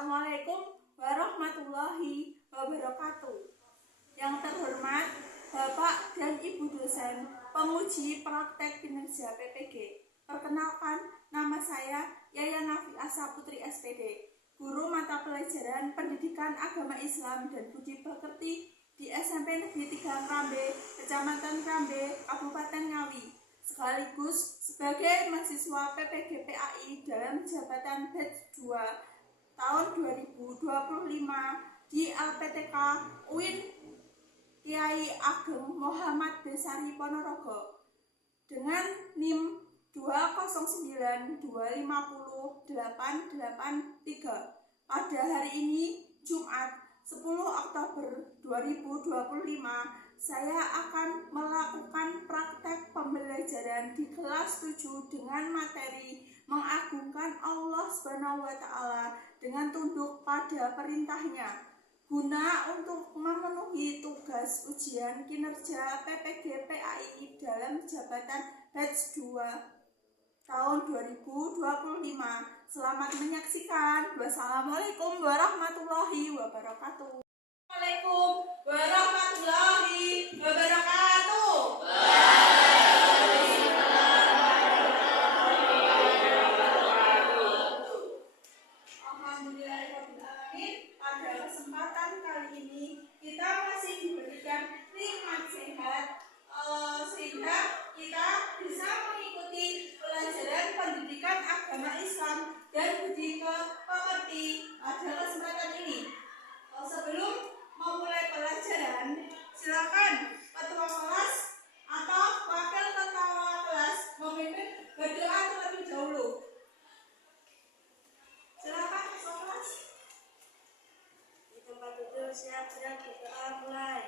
Assalamualaikum warahmatullahi wabarakatuh. Yang terhormat Bapak dan Ibu dosen, penguji praktek kinerja PPG. Perkenalkan, nama saya Yayan Nafiasa Putri SPD, guru mata pelajaran Pendidikan Agama Islam dan Budi Pekerti di SMP Negeri 3 Krambe, Kecamatan Krambe, Kabupaten Ngawi, sekaligus sebagai mahasiswa PPG PAI dalam jabatan batch 2 tahun 2025 di LPTK UIN Kiai Ageng Muhammad Besari Ponorogo dengan NIM 209250883. Pada hari ini Jumat 10 Oktober 2025, saya akan melakukan praktek pembelajaran di kelas 7 dengan materi mengagungkan Allah SWT dengan tunduk pada perintahnya, guna untuk memenuhi tugas ujian kinerja PPG PAI dalam jabatan batch 2 tahun 2025. Selamat menyaksikan. Wassalamualaikum warahmatullahi wabarakatuh. Waalaikumsalam warahmatullahi wabarakatuh. Alhamdulillahirrahmanirrahim. Pada kesempatan kali ini kita masih diberikan nikmat sehat, sehingga kita bisa mengikuti pelajaran pendidikan agama Islam dan budi pekerti pada kesempatan ini. Sebelum memulai pelajaran, silakan ketua kelas atau wakil ketua kelas memimpin berdoa terlebih dahulu. Silakan ketua kelas. Di tempat duduk siap-siap berdoa mulai.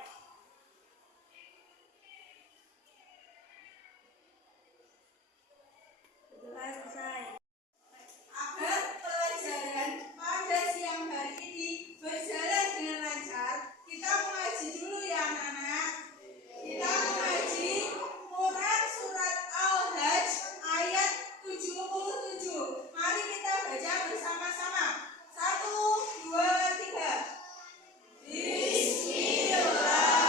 Berdoa selesai. Agar pelajaran pada siang hari ini berjalan dengan lancar, kita mengaji dulu ya anak-anak. Kita mengaji Quran surat Al-Hajj ayat 77. Mari kita baca bersama-sama. 1, 2, 3. Bismillah.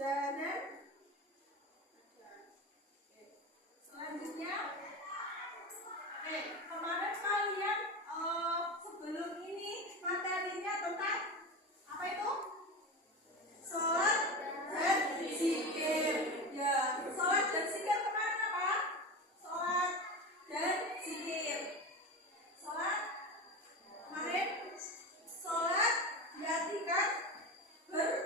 dan selanjutnya, kemarin kalian sebelum ini materinya tentang apa itu? Sholat dan zikir. Ya, sholat dan zikir kemarin apa? Sholat dan zikir. Sholat kemarin, sholat diartikan berdoa.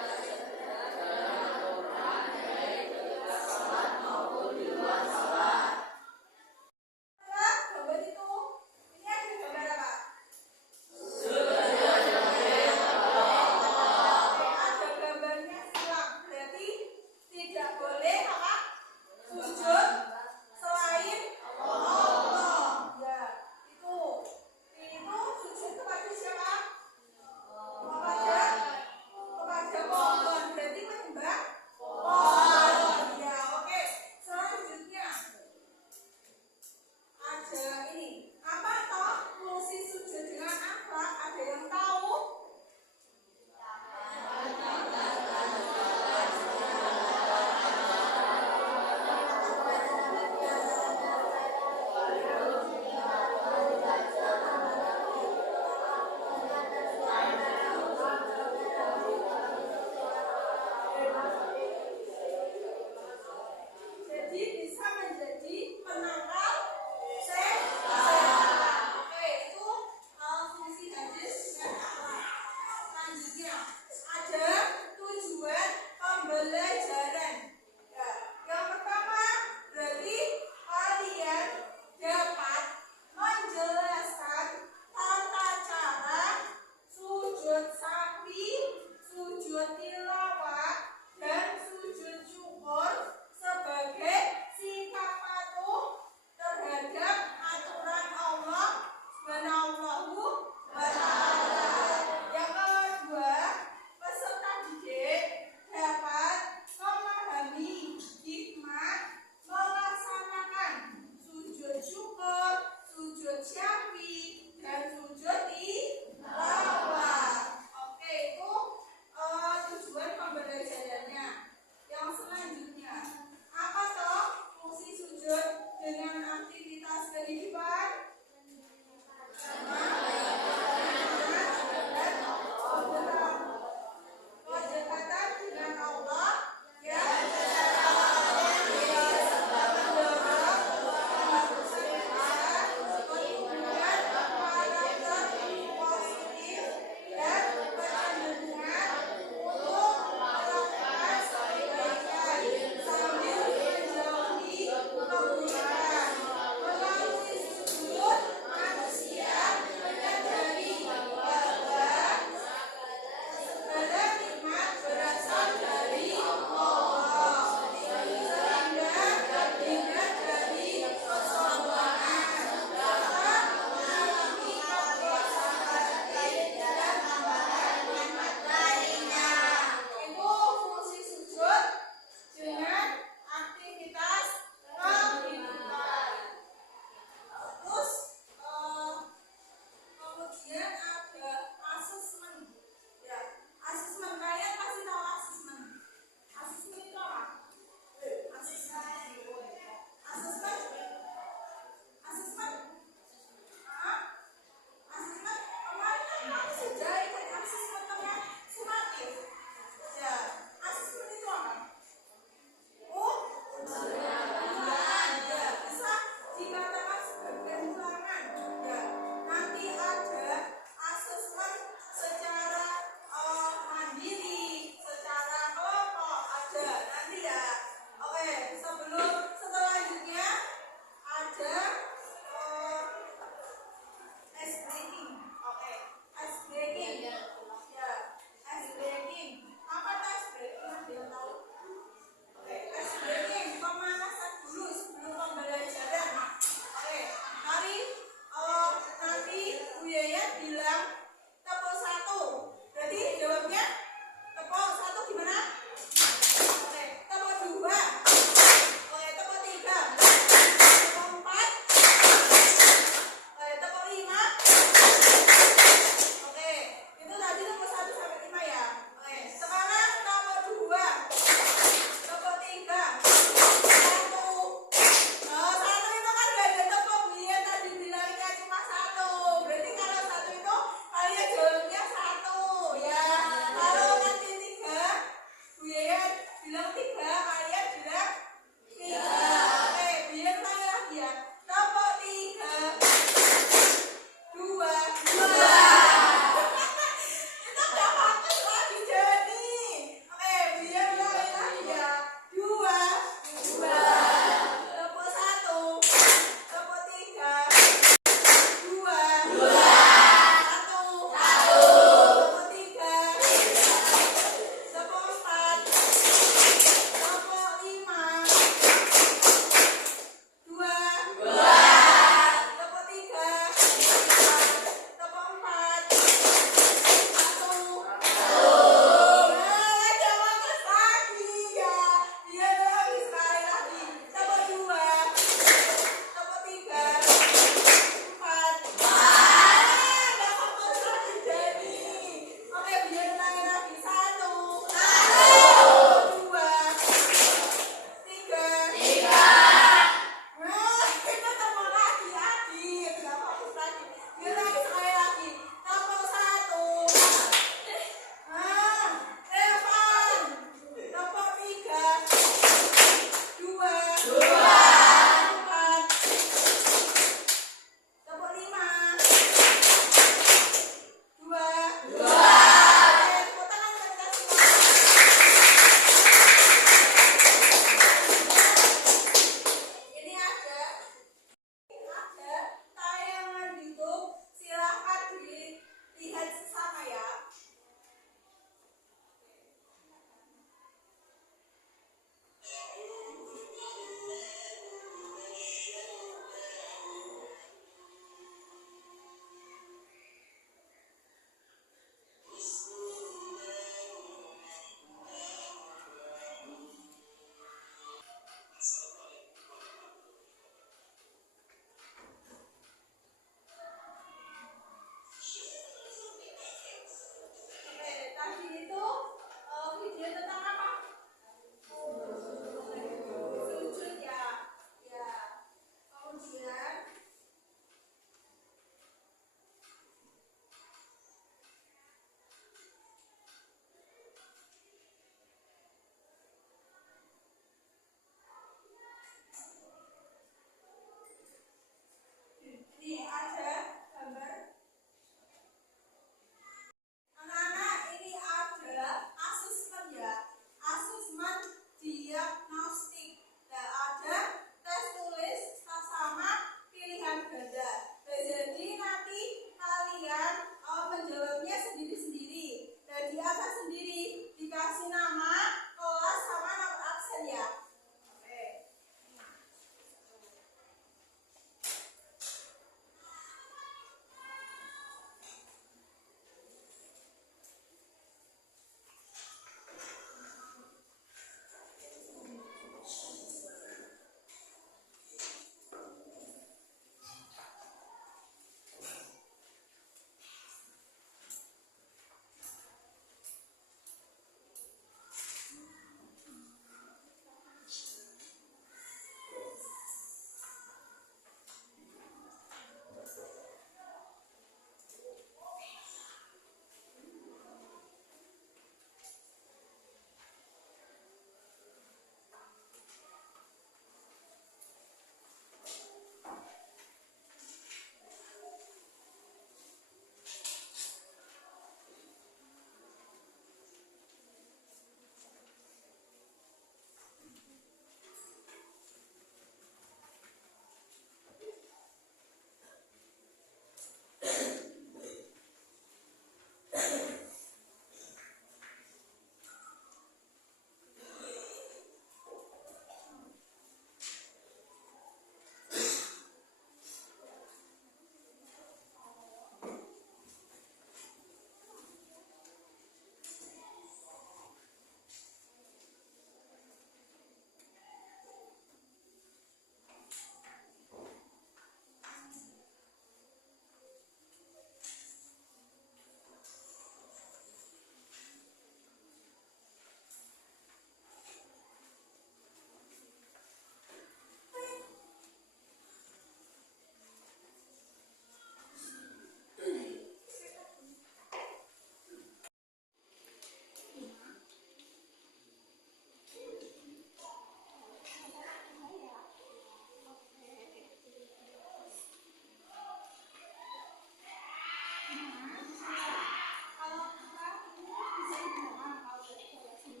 Kalau kita ini bisa dibilang kalau dari sebelah sini.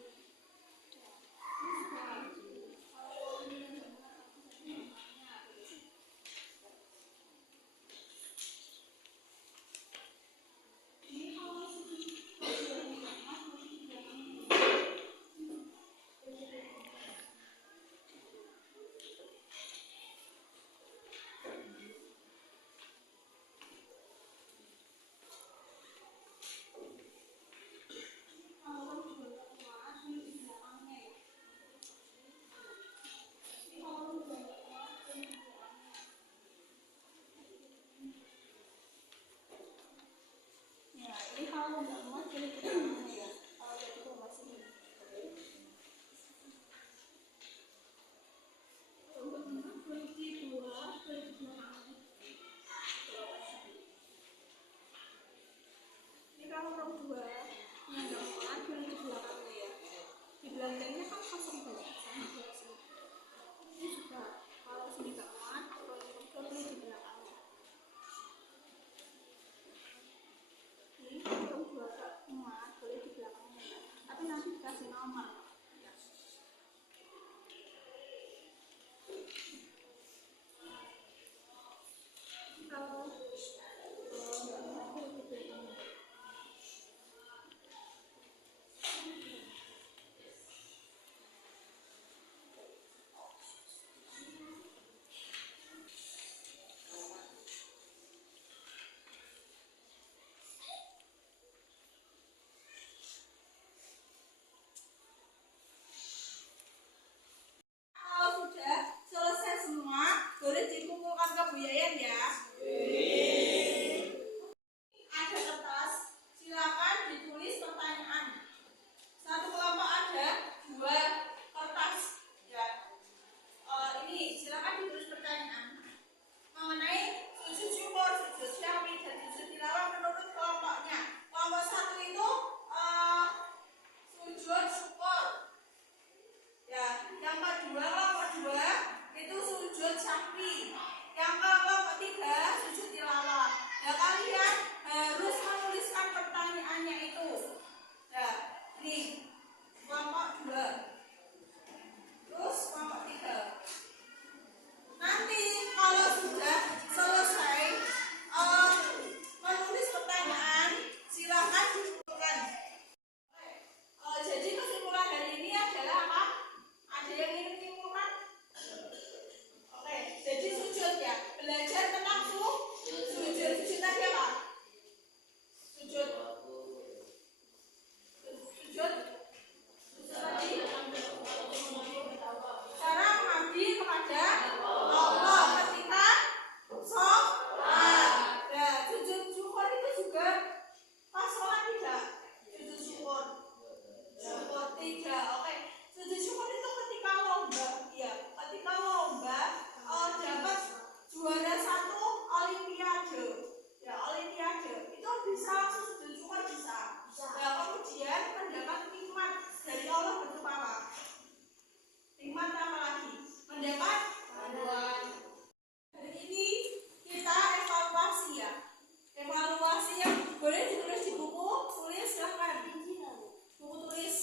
Ya, ini kalau nggak muat jadi kita ya. Kalau udah cukup masih ini. Kunci dua, kunci belakangnya. Ini kalau row dua, yang nggak muat kunci belakangnya ya. Di belakangnya kan kosong banyak sama kayak sini. Ini juga kalau sini nggak muat, kalau ini kunci di belakangnya. Ini kalau dua nggak muat, boleh di belakangnya ya. Tapi nanti dikasih nomor. Ya. Kalau nggak muat, boleh di belakangnya. Kalau sudah selesai semua, boleh dikumpulkan ke Bu Yayan ya. Ada kertas, silakan ditulis pertanyaan. Satu kelompok ada dua kertas. Ya. Ini silakan ditulis pertanyaan mengenai sujud syukur, sujud syahwi, dan sujud tilawah menurut kelompoknya. Kelompok satu itu sujud syukur. Ya, yang kedua kelompok dua itu sujud syahwi. Yang kelompok tiga sujud tilawah. Ya, kalian harus menuliskan pertanyaannya itu. Ya, ini kelompok dua. Terus kelompok tiga. Nanti kalau sudah selesai menulis pertanyaan, silakan dikumpulkan. Jadi kesimpulan hari ini adalah apa? Ada yang ingin dikumpulkan? Oke, jadi sujud ya. Belajar tentang sujud. Sujud tadi apa? Sujud. Sujud. Sujud tadi. Cara mengabdi kepada Allah ketika sholat. Nah, sujud syukur itu juga pas sholat tidak? Sujud syukur. Syukur tidak. Oke. Sujud syukur itu ketika lomba, ya. Ketika lomba dapat juara satu olimpiade. Ya, olimpiade. Itu bisa sujud syukur bisa. Ya, kemudian mendapat nikmat dari Allah berupa apa? Nikmat apa lagi? Mendapat bantuan. Hari ini kita evaluasi ya. Evaluasi yang boleh ditulis di buku tulis silahkan. Buku tulis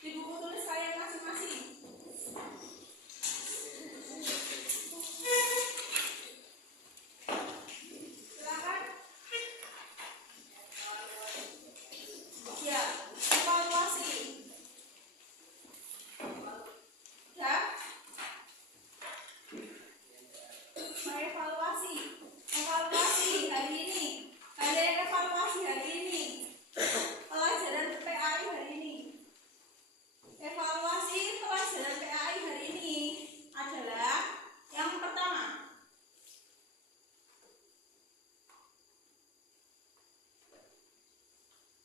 di buku tulis kalian masing-masing. Silakan. Ya, evaluasi. Ya. Evaluasi. Evaluasi hari ini. Ada yang evaluasi hari ini. Pelajaran PAI hari ini. Evaluasi pelajaran PAI hari ini adalah yang pertama.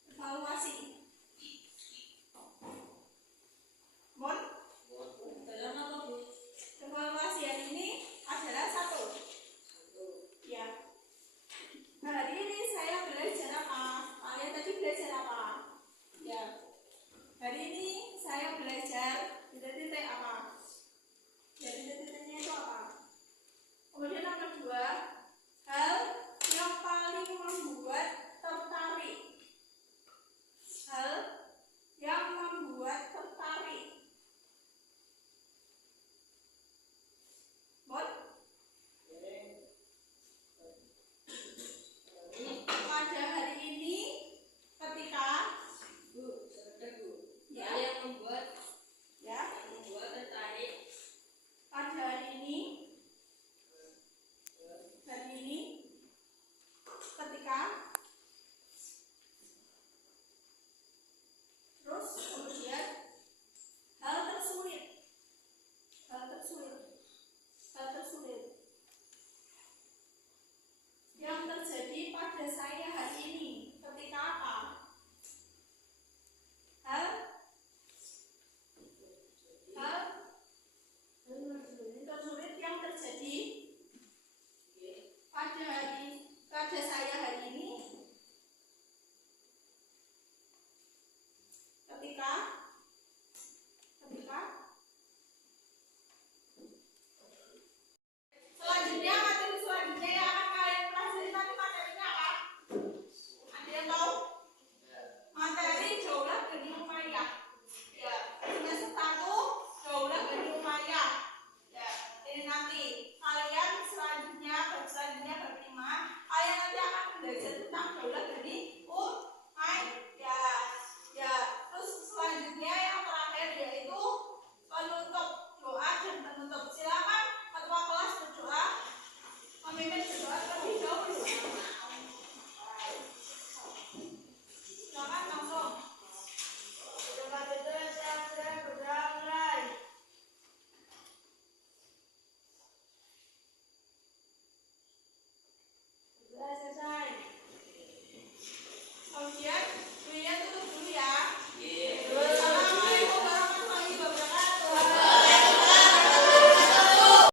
Evaluasi. Mon? Dalam apa, Bu? Evaluasi hari ini adalah satu. Ya. Nah, hari ini saya belajar apa? Kalian tadi belajar apa?